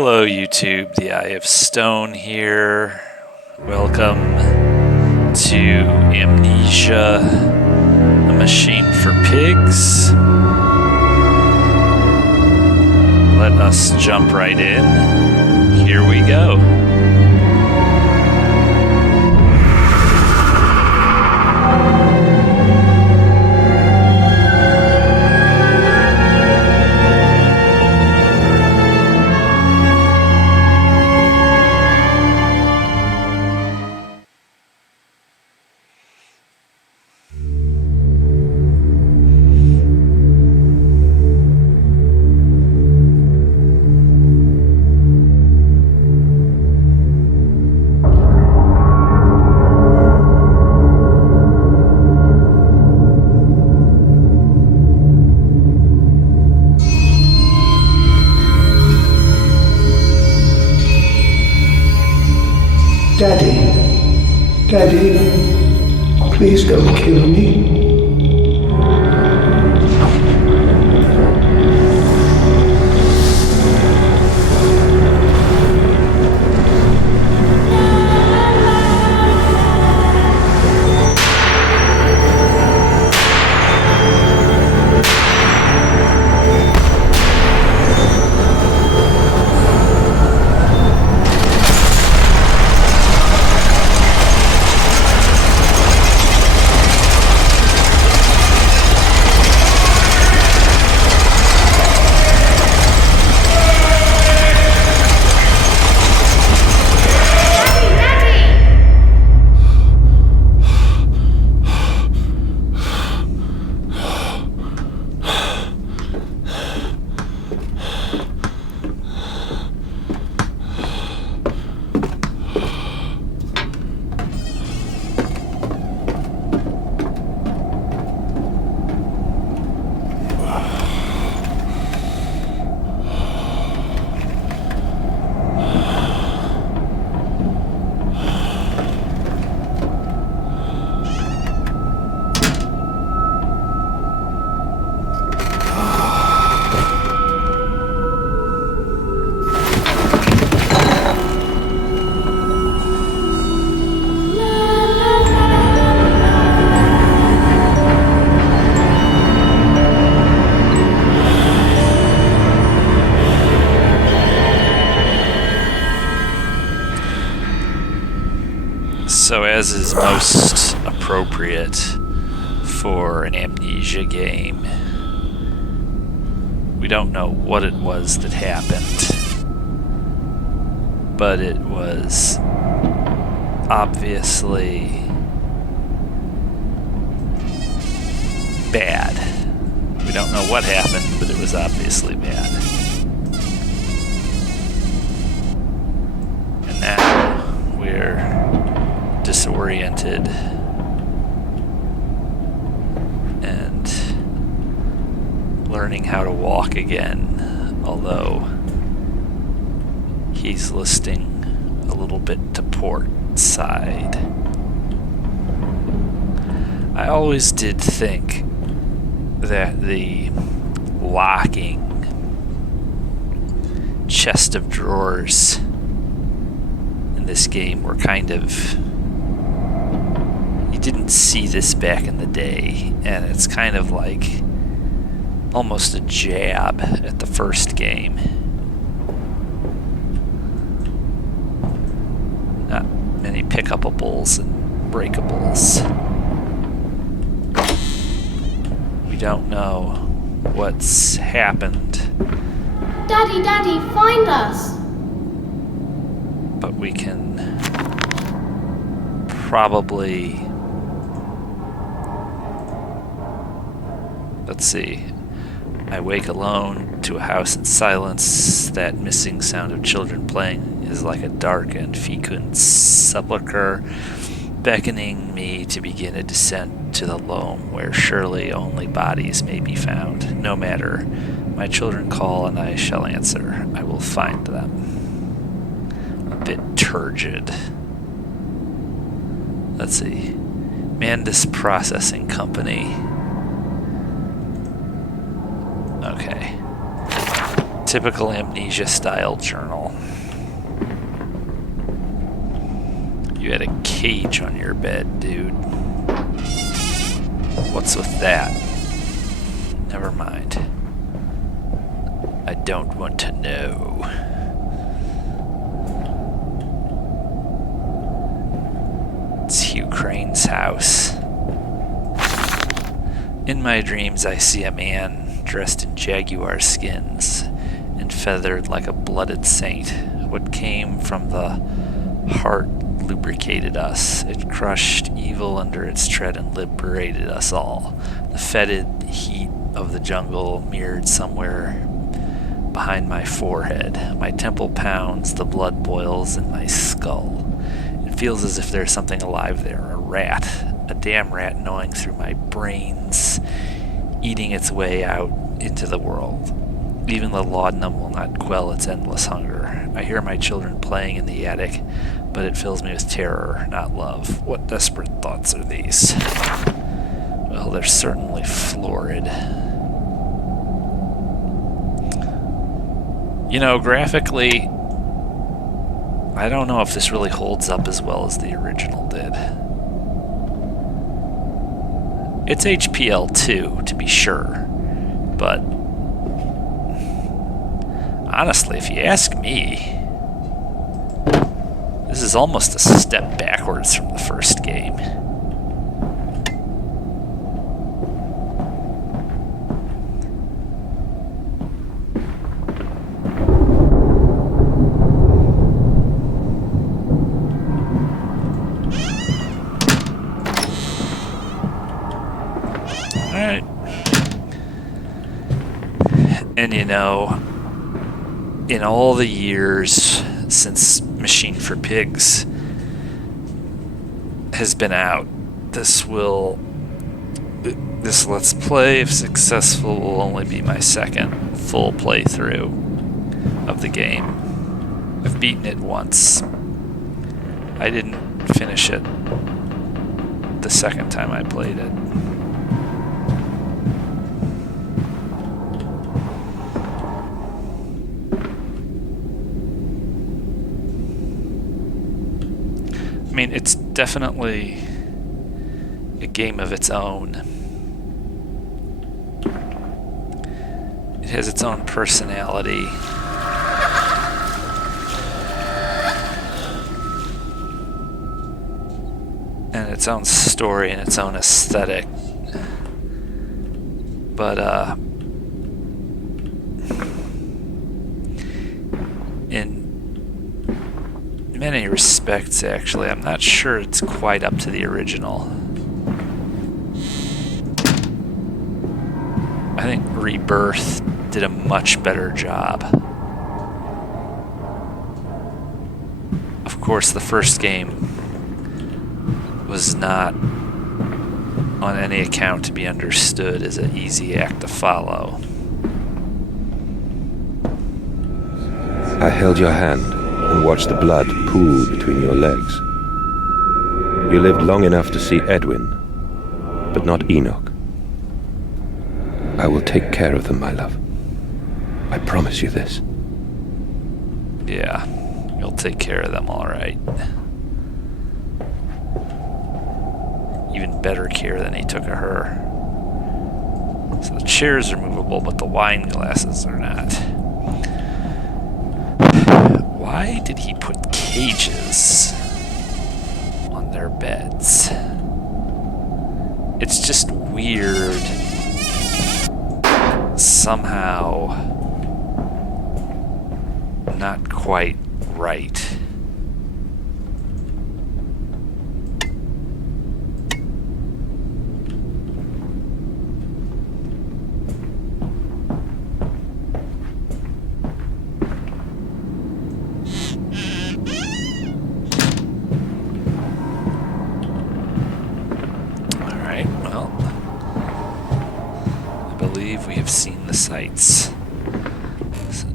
Hello YouTube, the Eye of Stone here. Welcome to Amnesia, a machine for pigs. Let us jump right in. Here we go. Daddy, please don't kill me. So as is most appropriate for an Amnesia game, we don't know what it was that happened, but it was obviously bad. We don't know what happened, but it was obviously bad. And now we're disoriented and learning how to walk again, although he's listing a little bit to port side. I always did think that the locking chest of drawers in this game were kind of, you didn't see this back in the day, and it's kind of like almost a jab at the first game. Not many pickupables and breakables. We don't know what's happened. Daddy, find us! But we can probably, let's see. I wake alone to a house in silence. That missing sound of children playing is like a dark and fecund sepulchre, beckoning me to begin a descent to the loam where surely only bodies may be found. No matter, my children call and I shall answer. I will find them. A bit turgid. Let's see. Mandis Processing Company. Okay. Typical Amnesia style journal. You had a cage on your bed, dude. What's with that? Never mind. I don't want to know. It's Hugh Crane's house. In my dreams, I see a man dressed in jaguar skins and feathered like a blooded saint. What came from the heart lubricated us. It crushed evil under its tread and liberated us all. The fetid heat of the jungle mirrored somewhere behind my forehead. My temple pounds, the blood boils in my skull. It feels as if there's something alive there, a rat, a damn rat gnawing through my brains, eating its way out into the world. Even the laudanum will not quell its endless hunger. I hear my children playing in the attic, but it fills me with terror, not love. What desperate thoughts are these? Well, they're certainly florid. You know, graphically, I don't know if this really holds up as well as the original did. It's HPL2, to be sure, but honestly, if you ask me, this is almost a step backwards from the first game. Alright. And you know, in all the years since Machine for Pigs has been out, this Let's Play, if successful, will only be my second full playthrough of the game. I've beaten it once. I didn't finish it the second time I played it. I mean, it's definitely a game of its own. It has its own personality. And its own story and its own aesthetic. But, in many respects, actually, I'm not sure it's quite up to the original. I think Rebirth did a much better job. Of course, the first game was not on any account to be understood as an easy act to follow. I held your hand and watched the blood pool between your legs. You lived long enough to see Edwin, but not Enoch. I will take care of them, my love. I promise you this. Yeah, you'll take care of them all right. Even better care than he took of her. So the chairs are movable, but the wine glasses are not. Why did he put cages on their beds? It's just weird. Somehow not quite right. We have seen the sights. So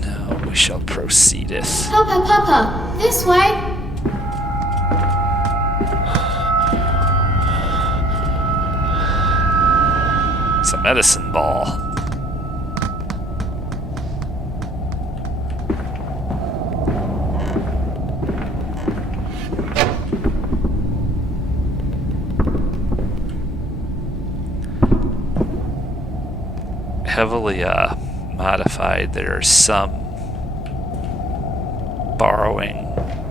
now we shall proceedeth. Papa, Papa, this way. It's a medicine ball. heavily modified. There's some borrowing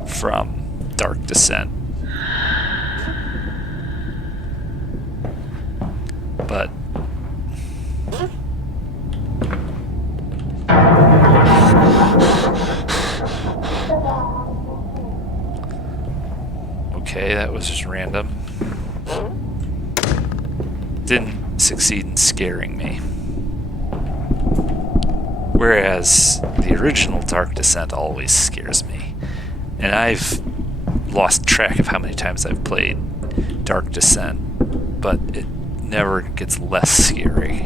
from Dark Descent. But okay, that was just random. Didn't succeed in scaring me. Whereas the original Dark Descent always scares me. And I've lost track of how many times I've played Dark Descent, but it never gets less scary.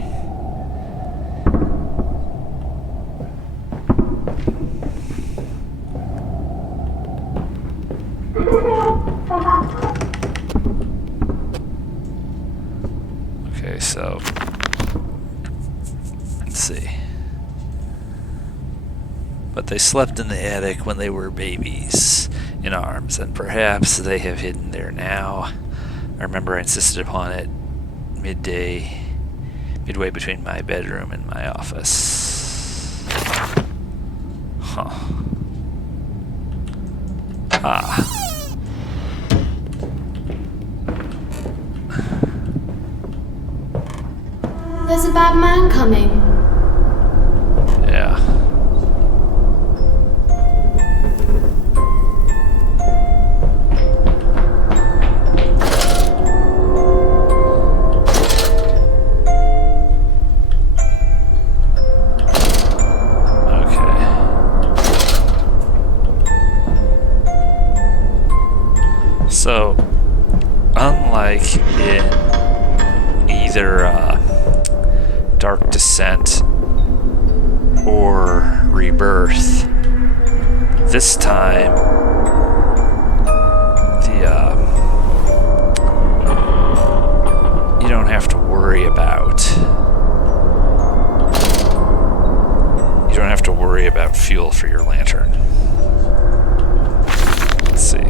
Okay, so let's see. But they slept in the attic when they were babies in arms, and perhaps they have hidden there now. I remember I insisted upon it midway between my bedroom and my office. Huh. Ah. There's a bad man coming. Yeah. So, unlike in either Dark Descent or Rebirth, this time you don't have to worry about fuel for your lantern. Let's see.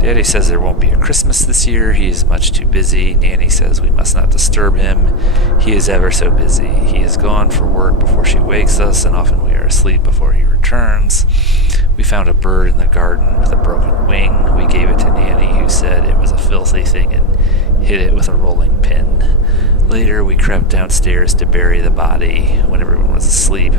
Daddy says there won't be a Christmas this year. He is much too busy. Nanny says we must not disturb him. He is ever so busy. He is gone for work before she wakes us, and often we are asleep before he returns. We found a bird in the garden with a broken wing. We gave it to Nanny, who said it was a filthy thing and hit it with a rolling pin. Later, we crept downstairs to bury the body. When everyone was asleep,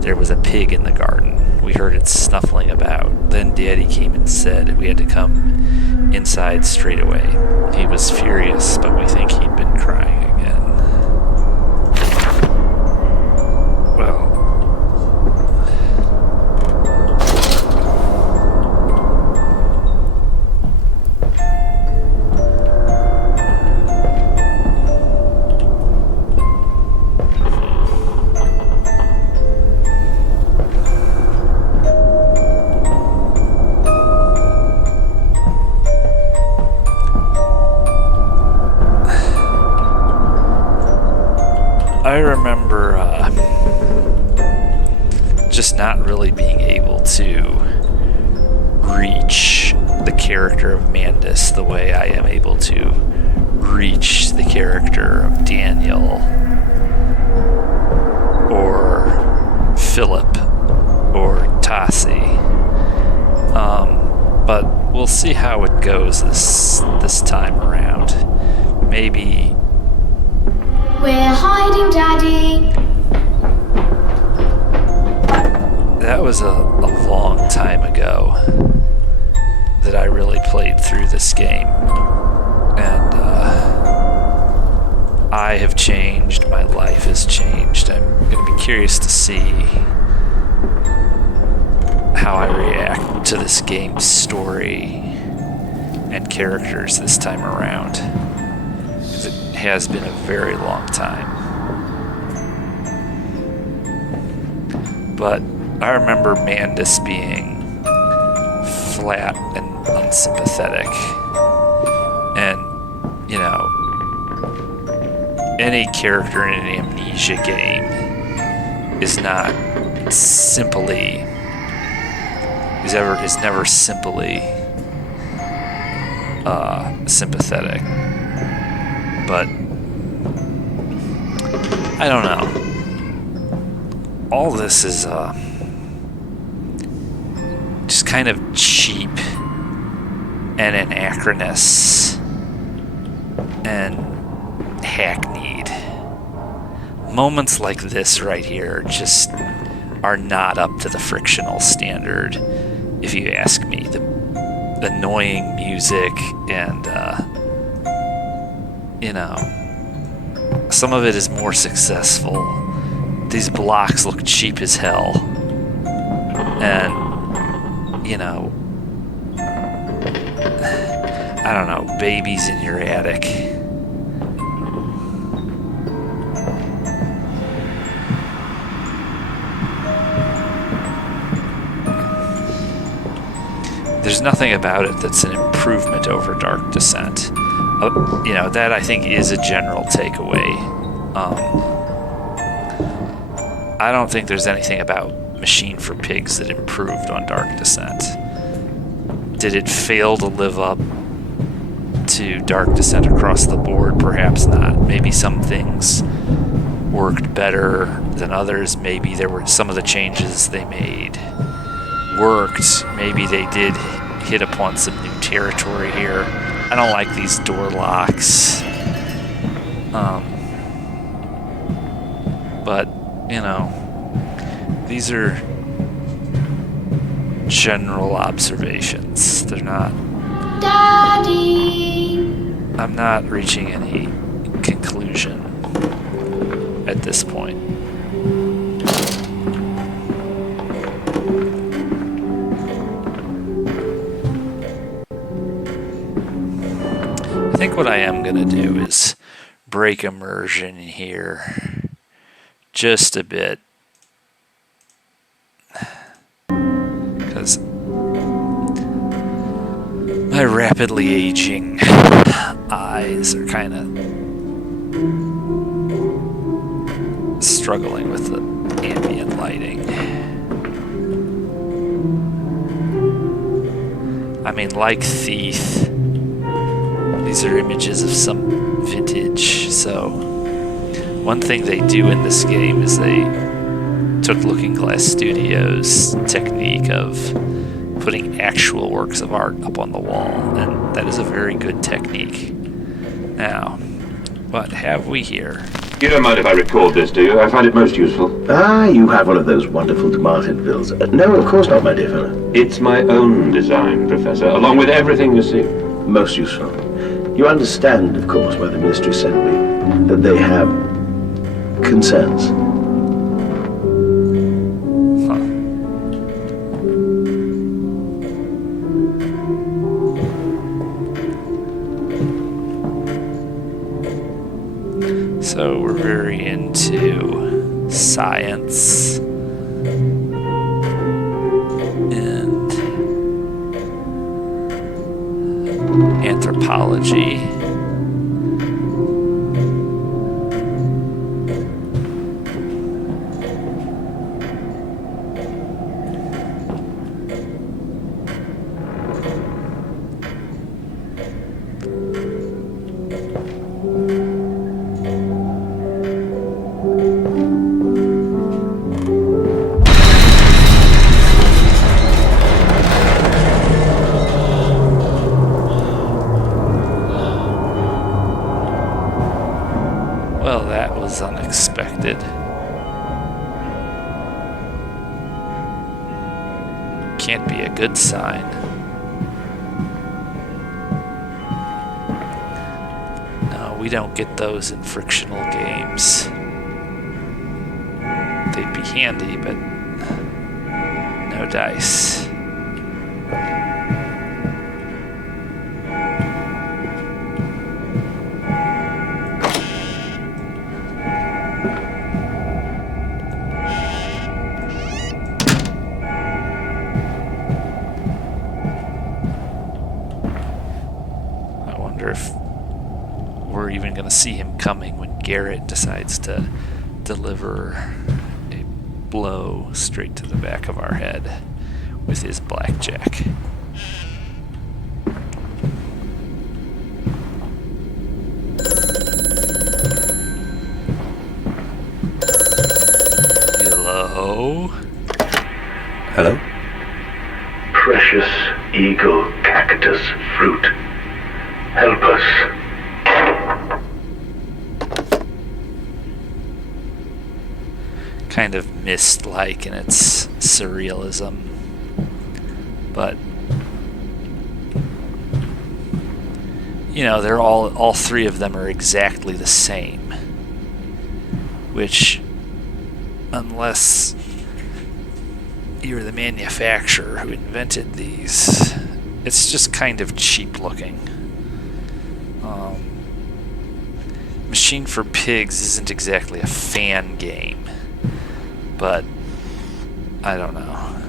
there was a pig in the garden. We heard it snuffling about. Then Daddy came and said we had to come inside straight away. He was furious, but we think he'd been crying again. Well, I remember just not really being able to reach the character of Mandus the way I am able to reach the character of Daniel or Philip or Tassi. But we'll see how it goes this time around. Maybe. We're hiding, Daddy. That was a long time ago that I really played through this game. And I have changed, my life has changed. I'm going to be curious to see how I react to this game's story and characters this time around. Because it has been a very long time. But I remember Mandus being flat and unsympathetic. And, you know, any character in an Amnesia game is not simply, is never simply sympathetic. But I don't know. all this is just kind of cheap and anachronous and hackneyed. Moments like this right here just are not up to the frictional standard, if you ask me. The annoying music and, some of it is more successful. These blocks look cheap as hell. And, I don't know, babies in your attic. There's nothing about it that's an improvement over Dark Descent. That I think is a general takeaway. I don't think there's anything about Machine for Pigs that improved on Dark Descent. Did it fail to live up to Dark Descent across the board? Perhaps not. Maybe some things worked better than others. Maybe there were some of the changes they made worked. Maybe they did hit upon some new territory here. I don't like these door locks. But, these are general observations. They're not... Daddy! I'm not reaching any conclusion at this point. I think what I am going to do is break immersion here just a bit, because my rapidly aging eyes are kind of struggling with the ambient lighting. I mean, like Thief, these are images of some vintage, so one thing they do in this game is they took Looking Glass Studios' technique of putting actual works of art up on the wall, and that is a very good technique. Now, what have we here? You don't mind if I record this, do you? I find it most useful. Ah, you have one of those wonderful departed bills. No, of course not, my dear fellow. It's my own design, Professor, along with everything you see. Most useful. You understand, of course, why the ministry sent me, that they have concerns. So we're very into science and anthropology. Well, that was unexpected. Can't be a good sign. No, we don't get those in frictional games. They'd be handy, but no dice. If we're even going to see him coming when Garrett decides to deliver a blow straight to the back of our head with his blackjack. Hello. kind of mist-like in its surrealism. But you know, they're all three of them are exactly the same. Which, unless you're the manufacturer who invented these, it's just kind of cheap looking. Machine for Pigs isn't exactly a fan game, but I don't know.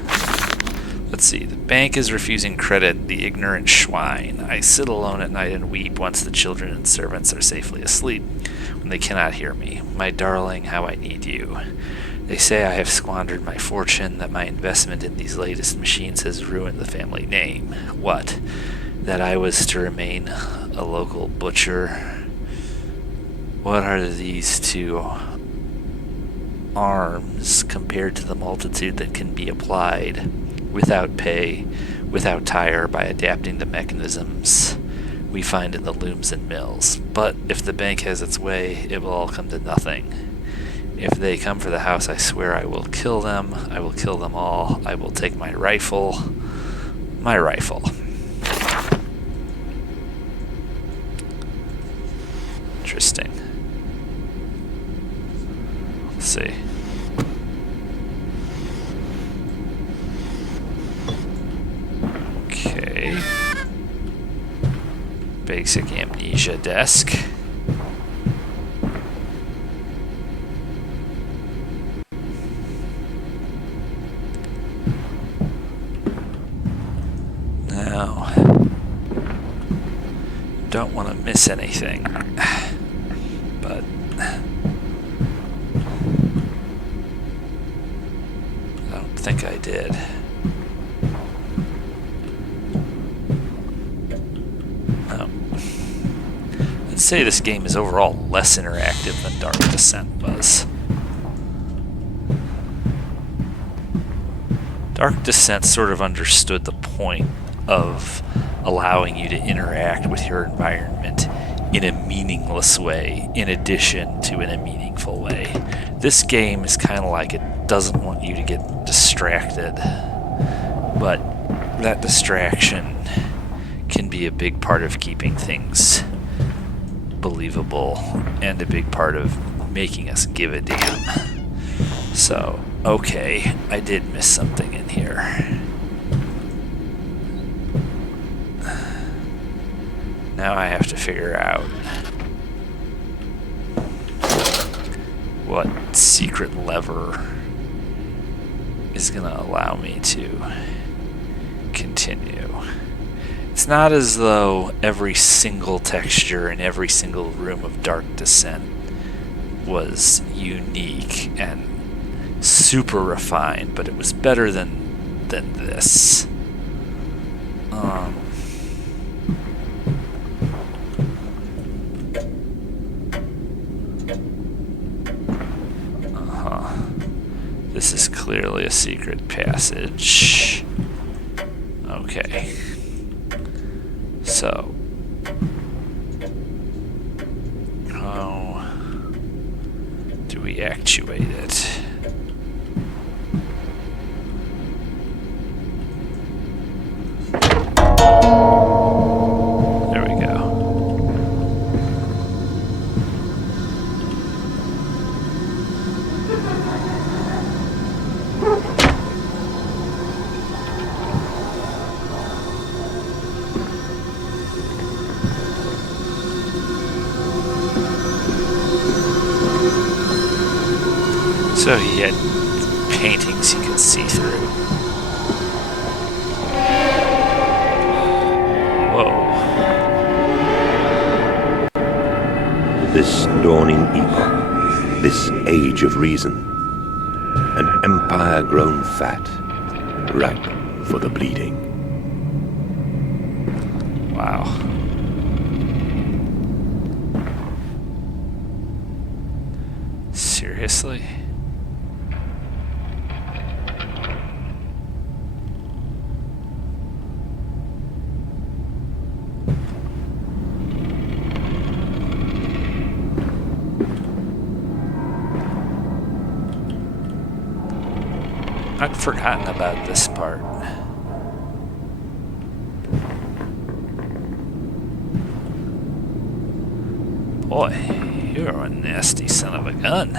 Let's see. The bank is refusing credit, the ignorant swine. I sit alone at night and weep once the children and servants are safely asleep, when they cannot hear me. My darling, how I need you. They say I have squandered my fortune, that my investment in these latest machines has ruined the family name. What? That I was to remain a local butcher? What are these two arms compared to the multitude that can be applied without pay, without tire, by adapting the mechanisms we find in the looms and mills? But if the bank has its way, it will all come to nothing. If they come for the house, I swear I will kill them. I will kill them all. I will take my rifle. My rifle. Interesting. Let's see. Okay. Basic Amnesia desk. Now, don't want to miss anything, but I don't think I did. No. I'd say this game is overall less interactive than Dark Descent was. Dark Descent sort of understood the point of allowing you to interact with your environment in a meaningless way, in addition to in a meaningful way. This game is kind of like it doesn't want you to get distracted, but that distraction can be a big part of keeping things believable and a big part of making us give a damn. So, okay, I did miss something in here. Now I have to figure out what secret lever is going to allow me to continue. It's not as though every single texture in every single room of Dark Descent was unique and super refined, but it was better than this. This is clearly a secret passage. Okay. So, how do we actuate it? There we go. So he had paintings he could see through. Whoa. This dawning epoch, this age of reason, an empire grown fat, ripe for the bleeding. Wow. Seriously? I'd forgotten about this part. Boy, you're a nasty son of a gun.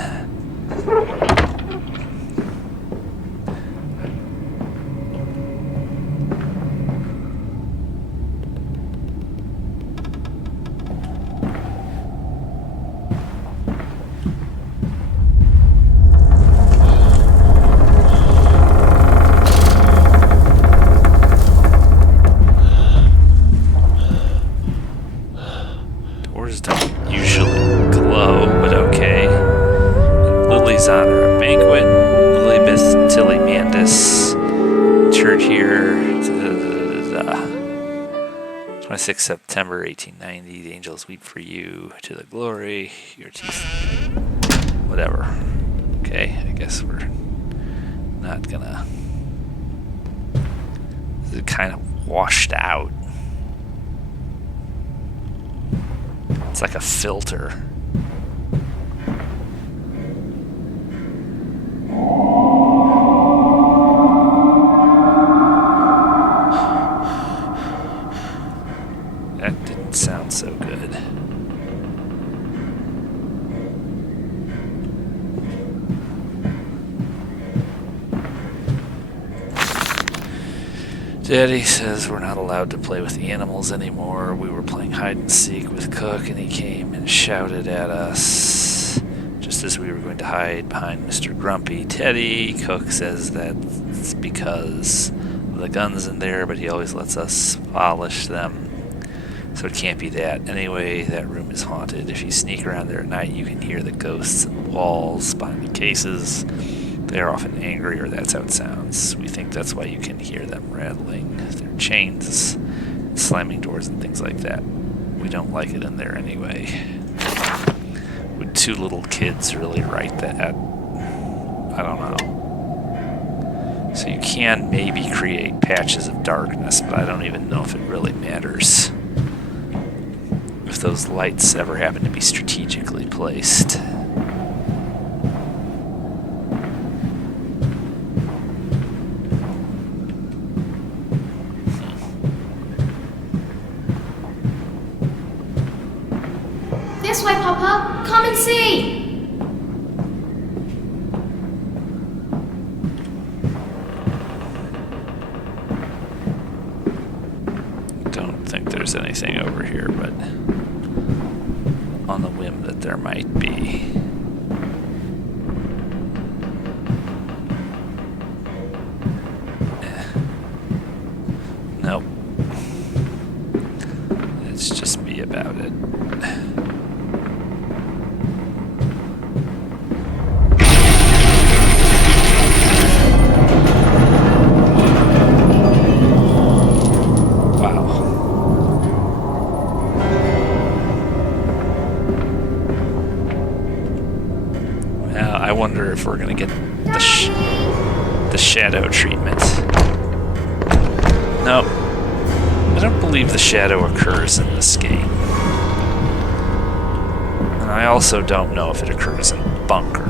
Doors don't usually glow, but okay. In Lily's honor, a banquet. Lilibeth Tilly Mandis interred here. 26 September 1890. The angels weep for you. To the glory. Your teeth. Whatever. Okay, I guess we're not gonna. This is kind of washed out. It's like a filter. That didn't sound so good. Daddy says we're not allowed to play with the animals anymore. We were playing hide and seek with Cook and he came and shouted at us just as we were going to hide behind Mr. Grumpy Teddy. Cook says that's because of the guns in there, but he always lets us polish them. So it can't be that. Anyway, that room is haunted. If you sneak around there at night, you can hear the ghosts in the walls behind the cases. They are often angry, or that's how it sounds. We think that's why you can hear them rattling their chains, slamming doors, and things like that. We don't like it in there anyway. Would two little kids really write that? I don't know. So you can maybe create patches of darkness, but I don't even know if it really matters. If those lights ever happen to be strategically placed. This way, Papa. Come and see. Don't think there's anything over here, but on the whim that there might be. Nope. Let's just be about it. I wonder if we're going to get the shadow treatment. No, I don't believe the shadow occurs in this game. And I also don't know if it occurs in Bunker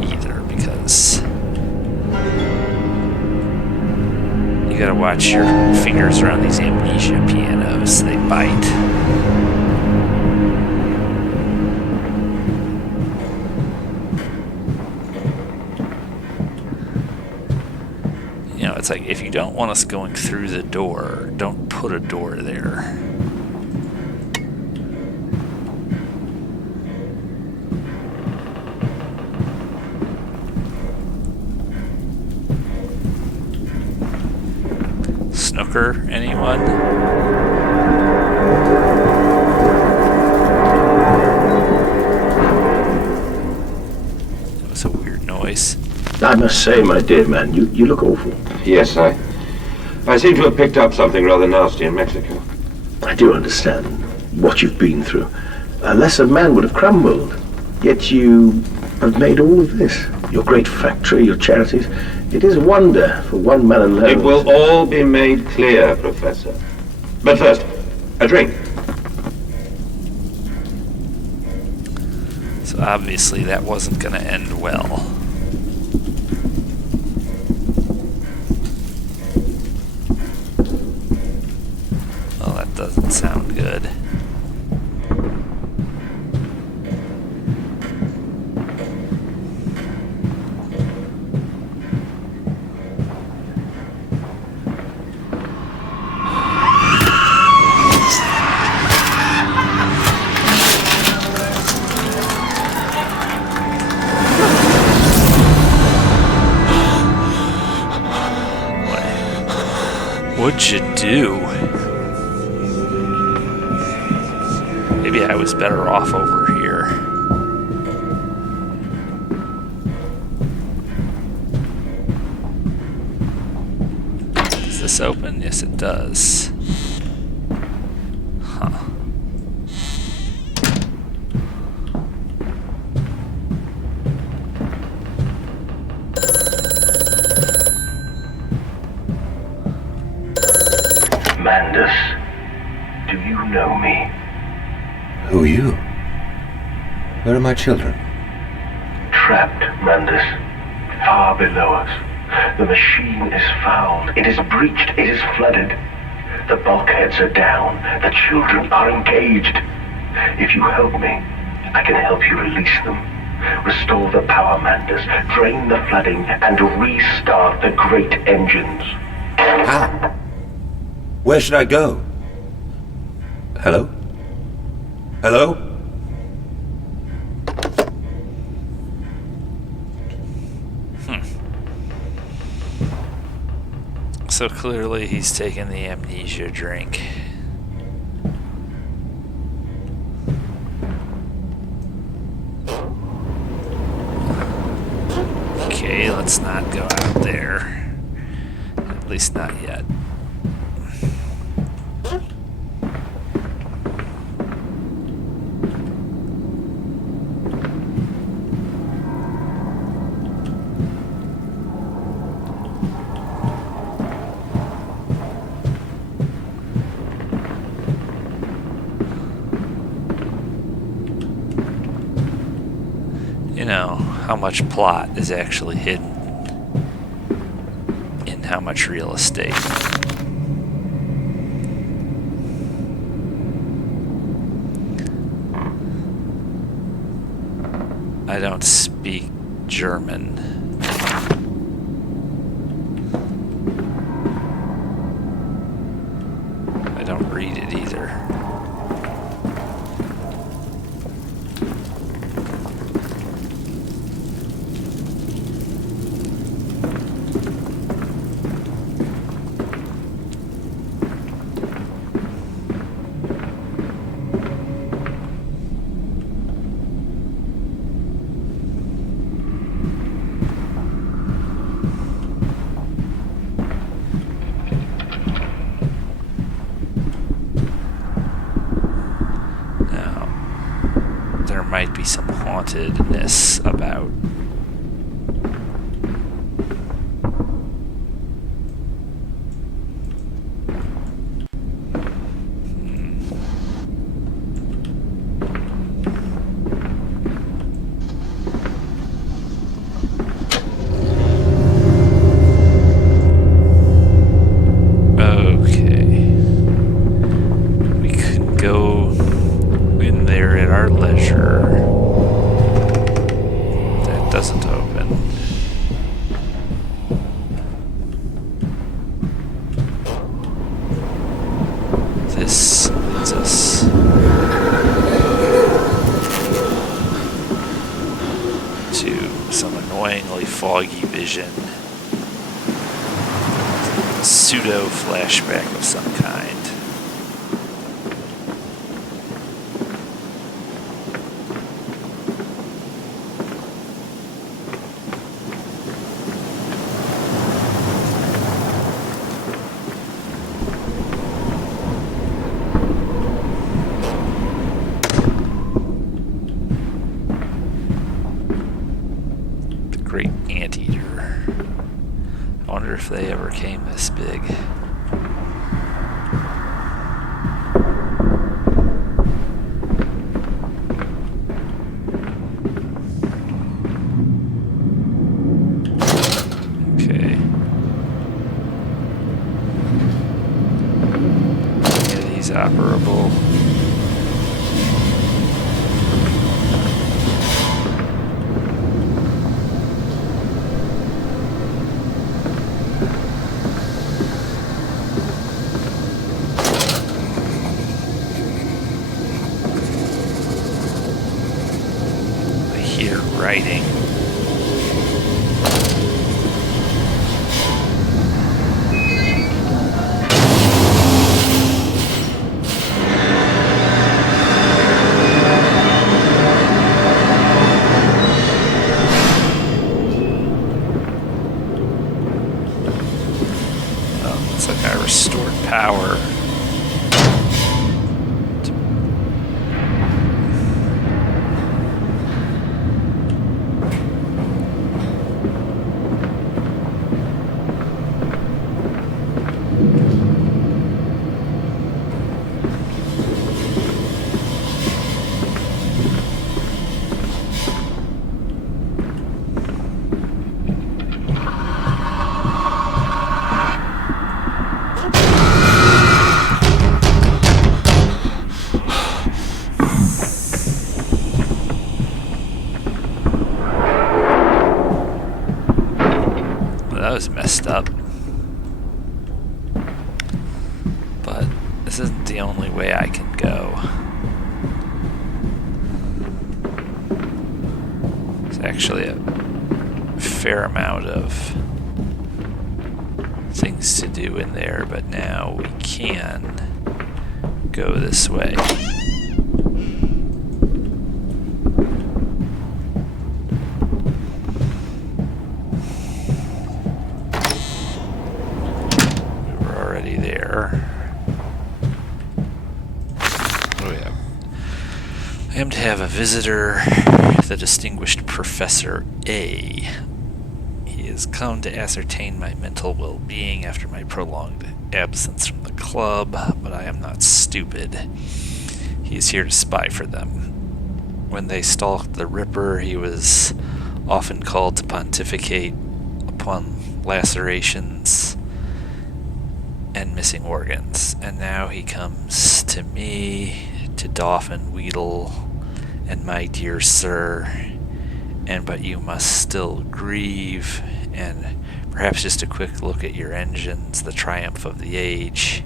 either, because you gotta watch your fingers around these Amnesia pianos. They bite. It's like, if you don't want us going through the door, don't put a door there. Snooker, anyone? That was a weird noise. I must say, my dear man, you look awful. Yes, I seem to have picked up something rather nasty in Mexico. I do understand what you've been through. A lesser man would have crumbled. Yet you have made all of this. Your great factory, your charities. It is a wonder for one man alone. It will all be made clear, Professor. But first, a drink. So obviously that wasn't going to end well. good. What'd you do? Maybe I was better off over here. Does this open? Yes, it does. Huh. Mandus, do you know me? Who are you? Where are my children? Trapped, Mandus. Far below us. The machine is fouled. It is breached. It is flooded. The bulkheads are down. The children are engaged. If you help me, I can help you release them. Restore the power, Mandus. Drain the flooding and restart the great engines. How? Where should I go? Hello? Hello? So clearly he's taken the amnesia drink. Okay, let's not go out there. At least not yet. You know, how much plot is actually hidden in how much real estate. I don't speak German. I don't read it either. Might be some hauntedness about. Okay. We could go in there at our leisure. That doesn't open. This leads us to some annoyingly foggy vision. Pseudo flashback of some kind. Great anteater. I wonder if they ever came this big. Okay. Yeah, these operable. I hear writing. Looks like I restored power. That was messed up. But this isn't the only way I can go. There's actually a fair amount of things to do in there, but now we can go this way. I am to have a visitor, the distinguished Professor A. He has come to ascertain my mental well-being after my prolonged absence from the club, but I am not stupid. He is here to spy for them. When they stalked the Ripper, he was often called to pontificate upon lacerations and missing organs, and now he comes to me, to Dauphin, Weedle, and my dear sir, and but you must still grieve, and perhaps just a quick look at your engines, the triumph of the age.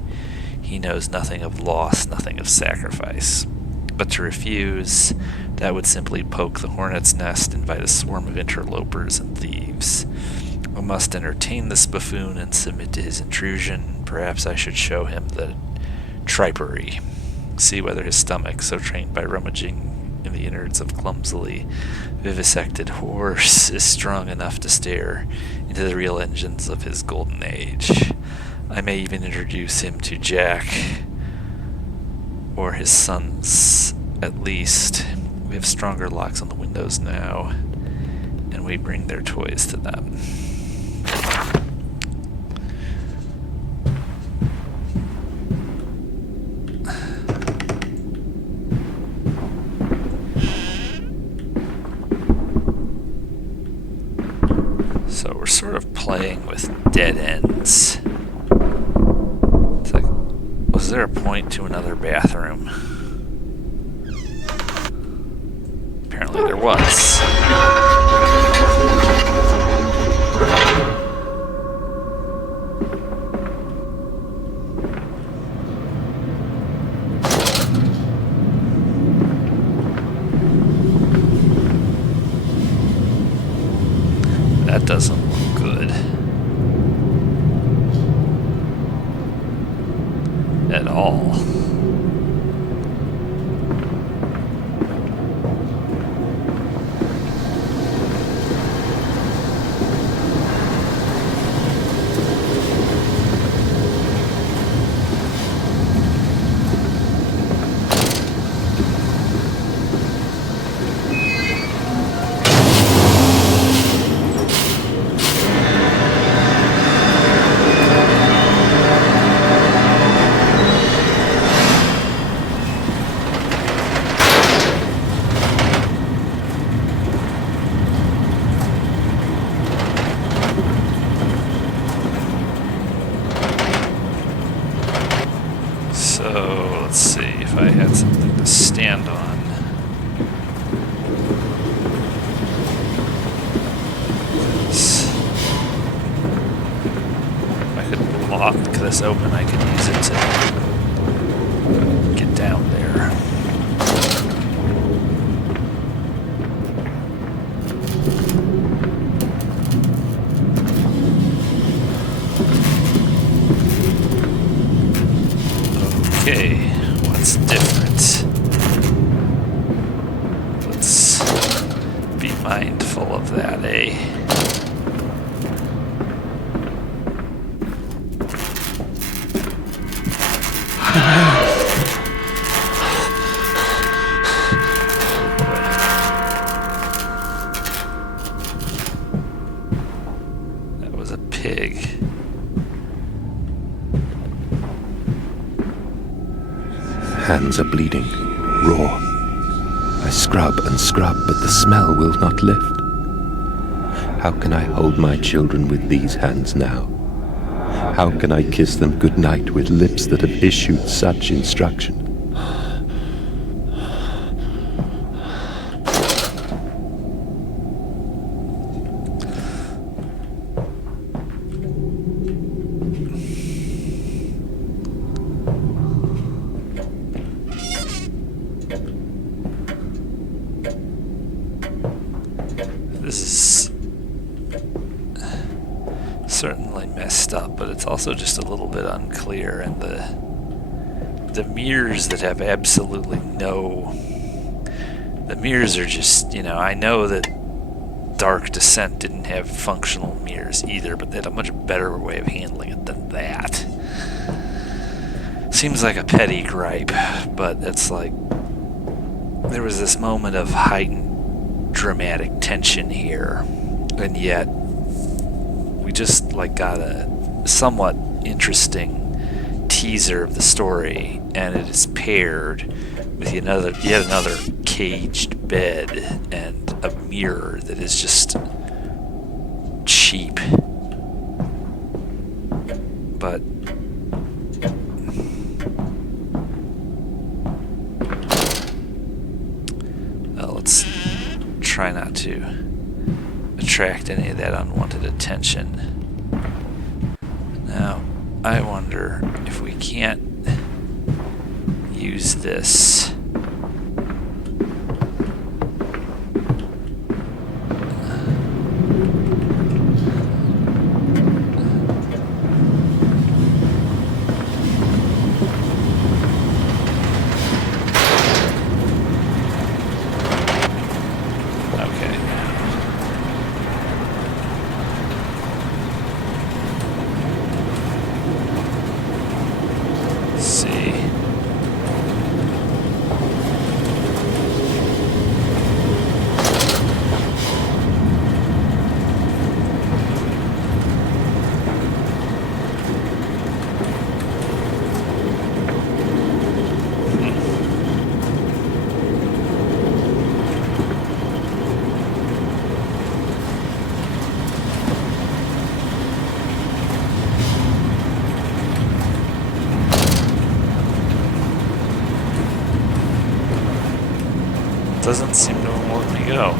He knows nothing of loss, nothing of sacrifice. But to refuse, that would simply poke the hornet's nest, invite a swarm of interlopers and thieves. I must entertain this buffoon and submit to his intrusion. Perhaps I should show him the tripery. See whether his stomach, so trained by rummaging in the innards of clumsily vivisected horse, is strong enough to stare into the real engines of his golden age. I may even introduce him to Jack, or his sons at least. We have stronger locks on the windows now, and we bring their toys to them. So we're sort of playing with dead ends. It's like, was there a point to another bathroom? Apparently there was. That doesn't look good at all. stand on. If I could lock this open, I could use it to get down there. Okay, what's different? Let's be mindful of that, eh? That was a pig. Hands are bleeding, raw. I scrub and scrub, but the smell will not lift. How can I hold my children with these hands now? How can I kiss them goodnight with lips that have issued such instruction? This is certainly messed up, but it's also just a little bit unclear, and the mirrors that have absolutely no... The mirrors are just, you know, I know that Dark Descent didn't have functional mirrors either, but they had a much better way of handling it than that. Seems like a petty gripe, but it's like there was this moment of heightened dramatic tension here, and yet we just like got a somewhat interesting teaser of the story, and it is paired with yet another caged bed and a mirror that is just cheap. But let's try not to attract any of that unwanted attention. Now, I wonder if we can't use this. Doesn't seem to want me to go.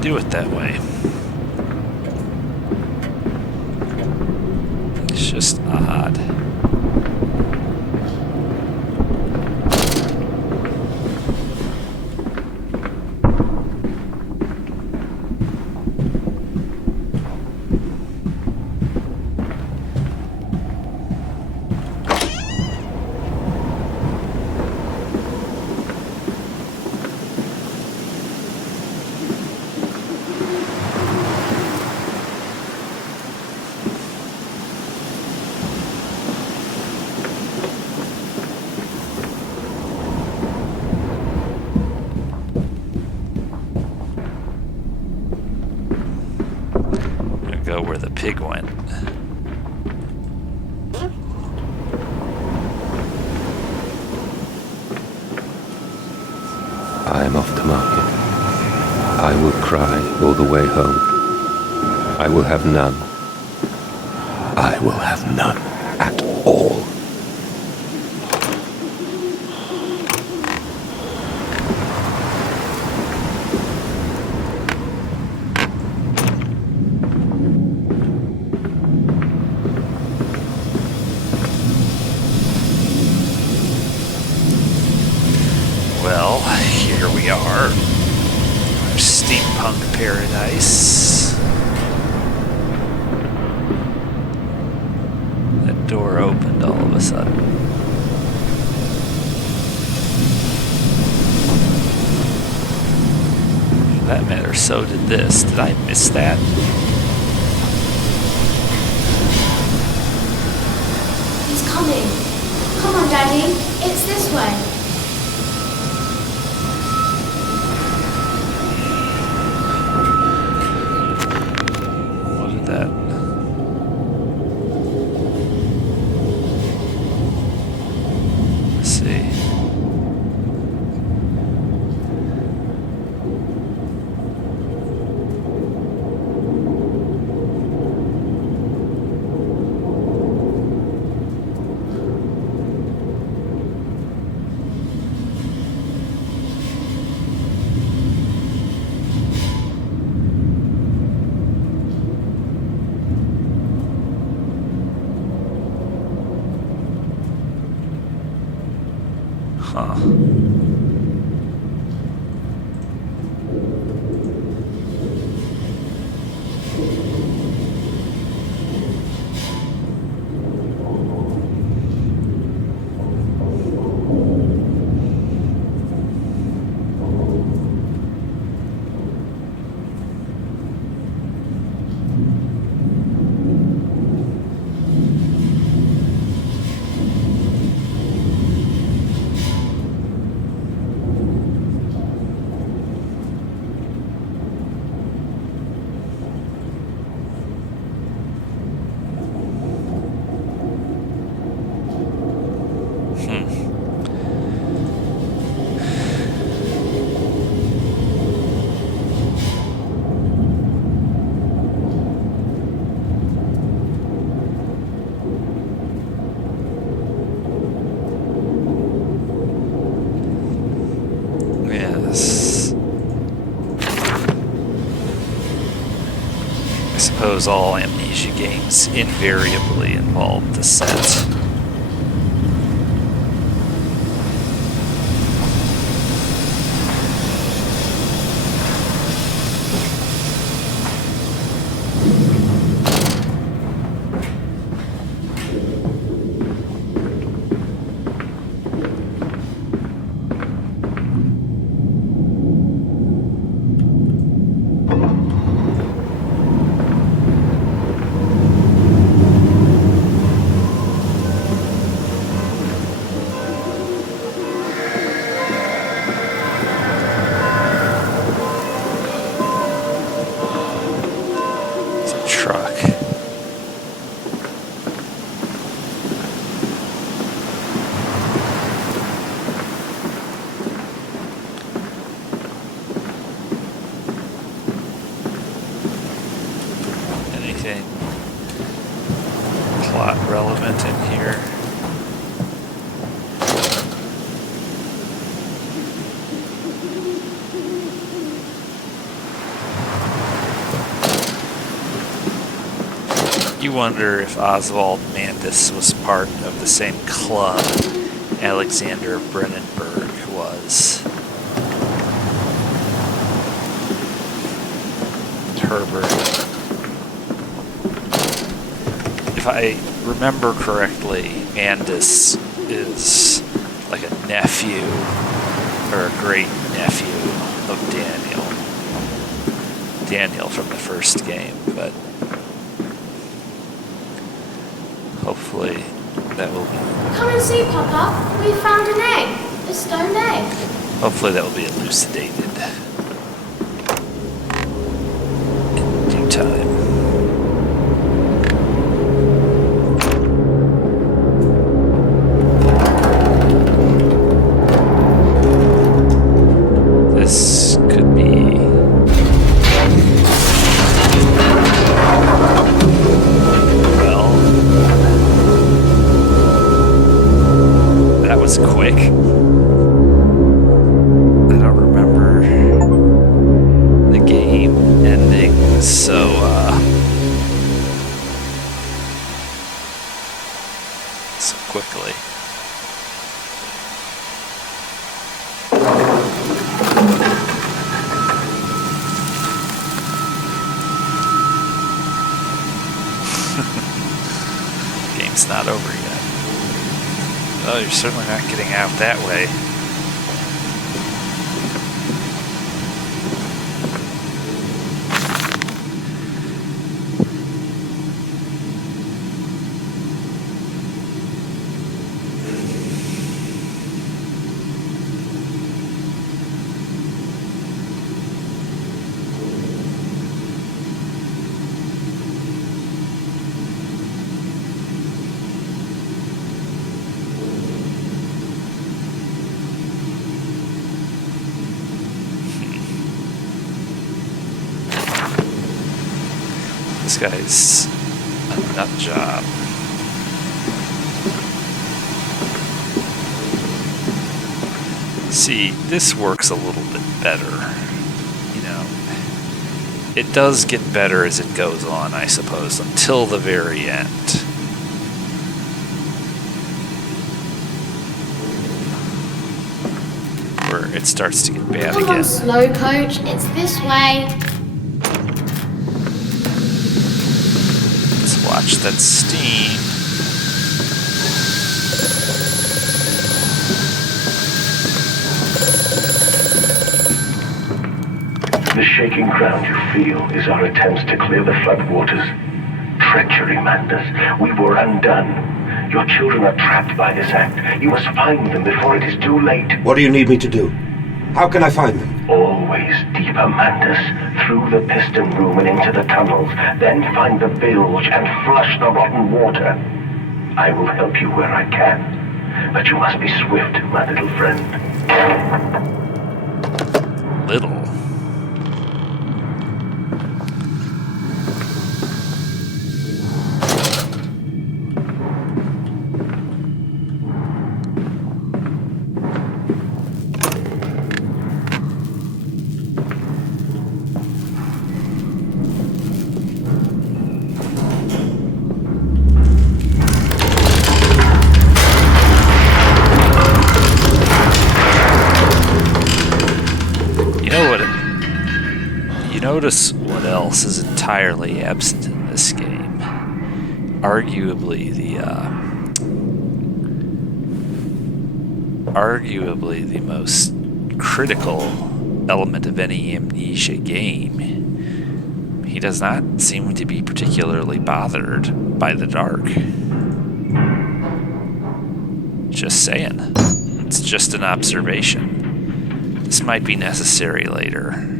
Do it that way. It's just odd. where the pig went. I am off to market. I will cry all the way home. I will have none. I will have none at all. Well, here we are. Steampunk paradise. That door opened all of a sudden. For that matter, so did this. Did I miss that? He's coming. Come on, Daddy. It's this way. Huh. I suppose all Amnesia games invariably involve descent. Plot relevant in here. You wonder if Oswald Mandus was part of the same club Alexander Brennenberg was. Herbert. If I remember correctly, Mandus is like a nephew or a great nephew of Daniel. Daniel from the first game, but hopefully that will be... Come and see, Papa. We found an egg. A stone egg. Hopefully that will be elucidated in due time. It's not over yet. Oh, you're certainly not getting out that way. This guy's a nut job. See, this works a little bit better. You know, it does get better as it goes on, I suppose, until the very end. Where it starts to get bad Come again. on, slow coach. It's this way. Let's watch that steam. The shaking ground you feel is our attempts to clear the floodwaters. Treachery, Mandus. We were undone. Your children are trapped by this act. You must find them before it is too late. What do you need me to do? How can I find them? Always deeper, Mandus. Through the piston room and into the tunnels. Then find the bilge and flush the rotten water. I will help you where I can. But you must be swift, my little friend. Little. Notice what else is entirely absent in this game. Arguably the most critical element of any Amnesia game. He does not seem to be particularly bothered by the dark. Just saying. It's just an observation. This might be necessary later.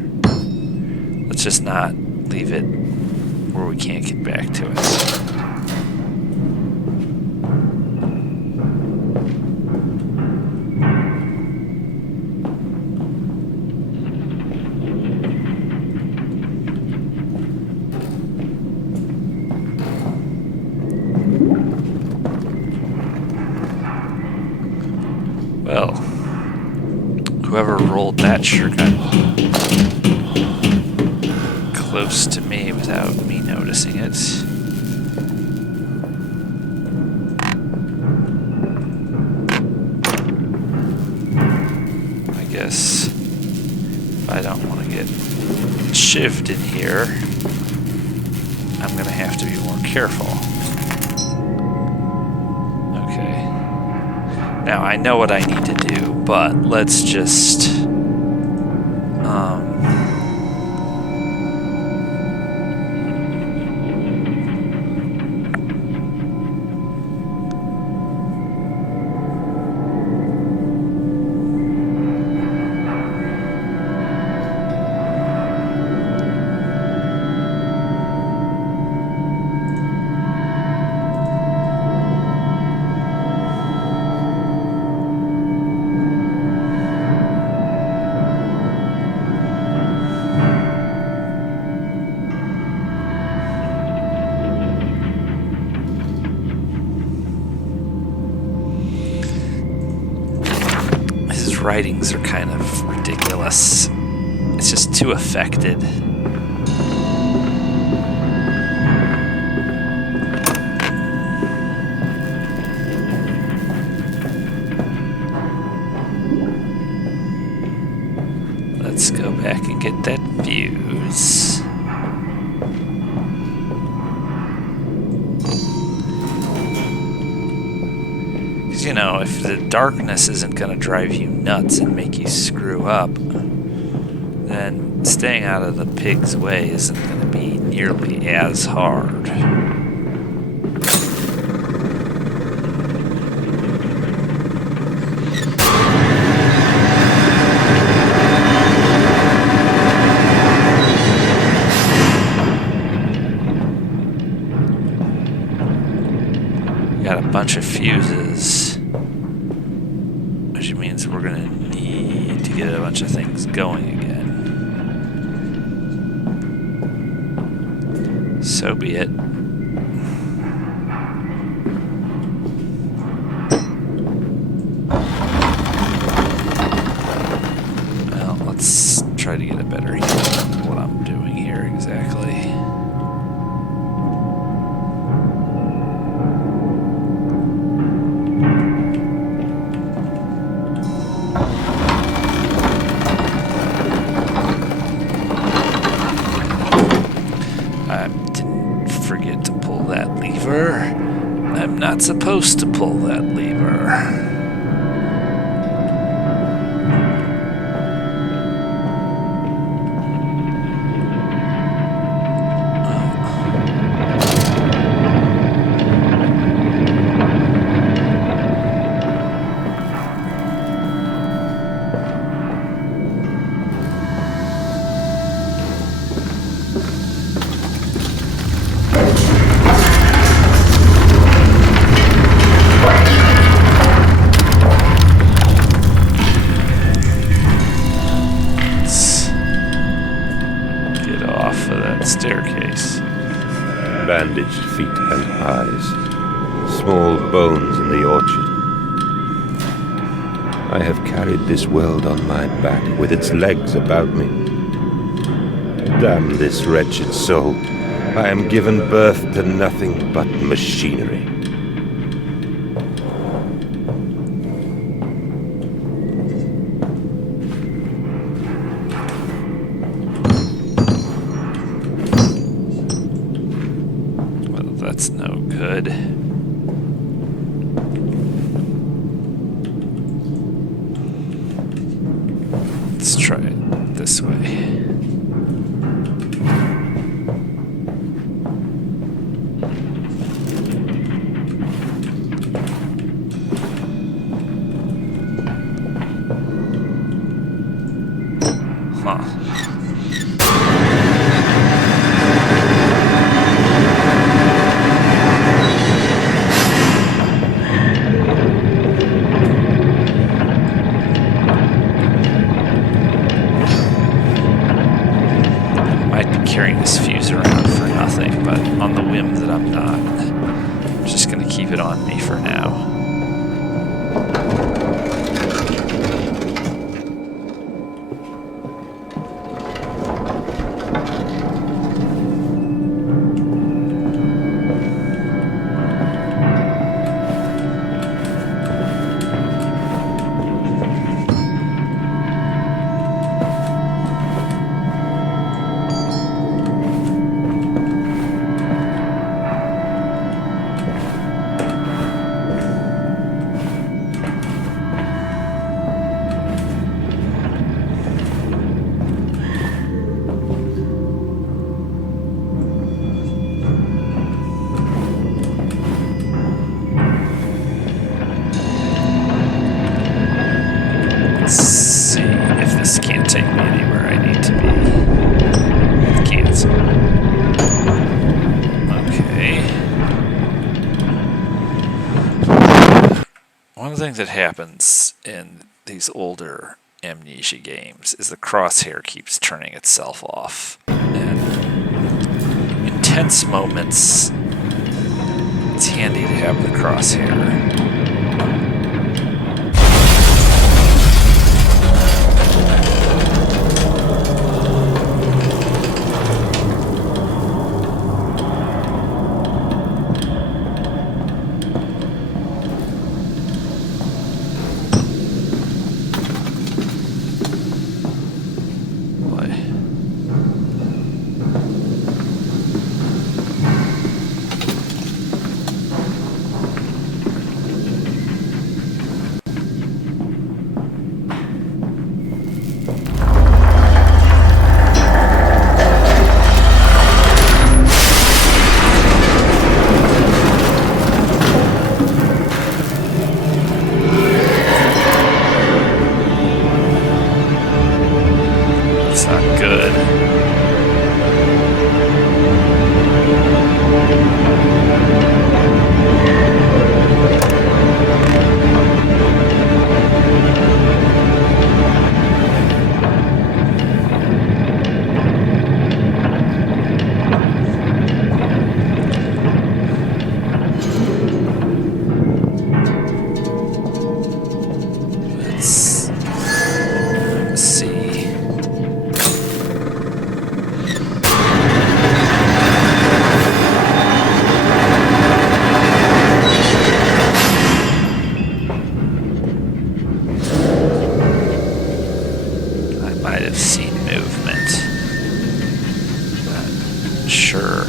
Let's just not leave it where we can't get back to it. Well, whoever rolled that sure got close to me without me noticing it. I guess if I don't want to get shivved in here, I'm gonna have to be more careful. Okay. Now I know what I need to do, but let's just writings are kind of ridiculous. It's just too affected. Let's go back and get that fuse. Because, if the darkness isn't going to drive you nuts and make you screw up, then staying out of the pig's way isn't going to be nearly as hard. Got a bunch of fuses, which means we're going to need to get a bunch of things going again. So be it. Well, let's try to get a better idea of what I'm doing here exactly. I'm not supposed to pull that lever. Staircase. Bandaged feet and eyes. Small bones in the orchard. I have carried this world on my back with its legs about me. Damn this wretched soul. I am given birth to nothing but machinery. That's no good. Let's try it this way. Carrying this fuse around for nothing, but on the whim that I'm not, I'm just going to keep it on me for now. One of the things that happens in these older Amnesia games is the crosshair keeps turning itself off. And in tense moments, it's handy to have the crosshair. might have seen movement. Sure.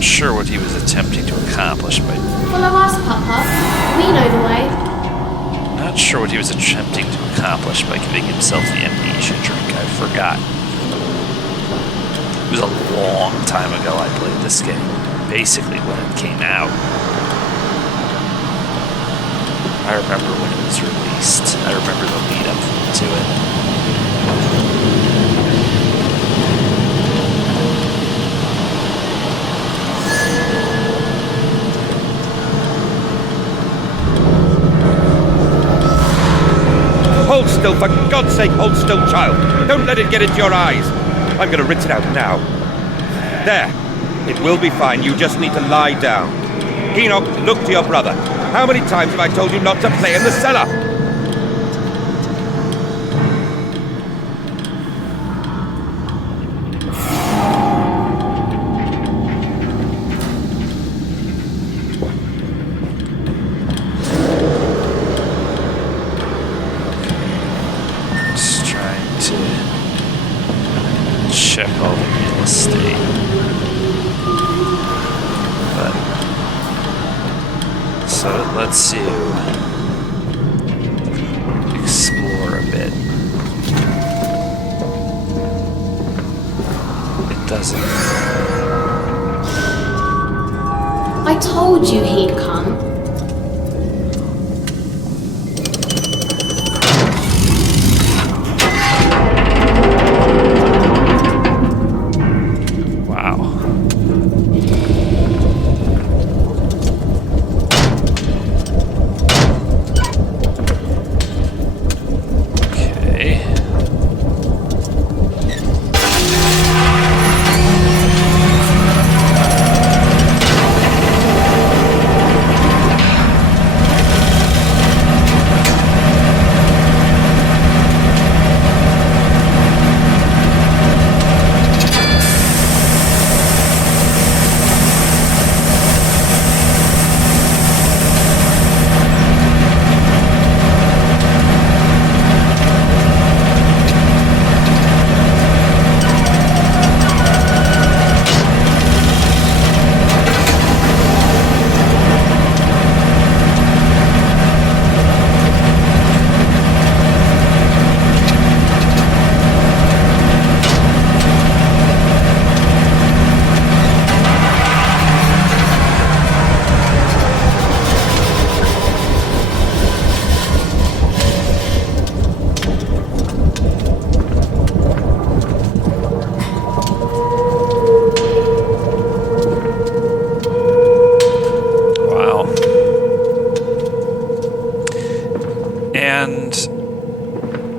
Sure what he was attempting to accomplish by... Follow us, Papa. We know the way. Not sure what he was attempting to accomplish by giving himself the amnesia drink. I forgot. It was a long time ago I played this game. Basically when it came out. I remember when it was released. I remember the lead up to it. Hold still, for God's sake, hold still, child. Don't let it get into your eyes. I'm going to rinse it out now. There. It will be fine. You just need to lie down. Enoch, look to your brother. How many times have I told you not to play in the cellar? Check all the real estate. But so let's you explore a bit. It doesn't. I told you he'd come.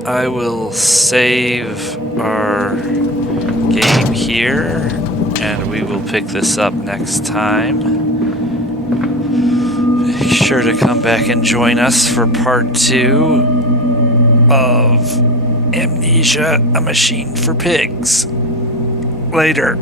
I will save our game here, and we will pick this up next time. Make sure to come back and join us for part 2 of Amnesia, a Machine for Pigs. Later.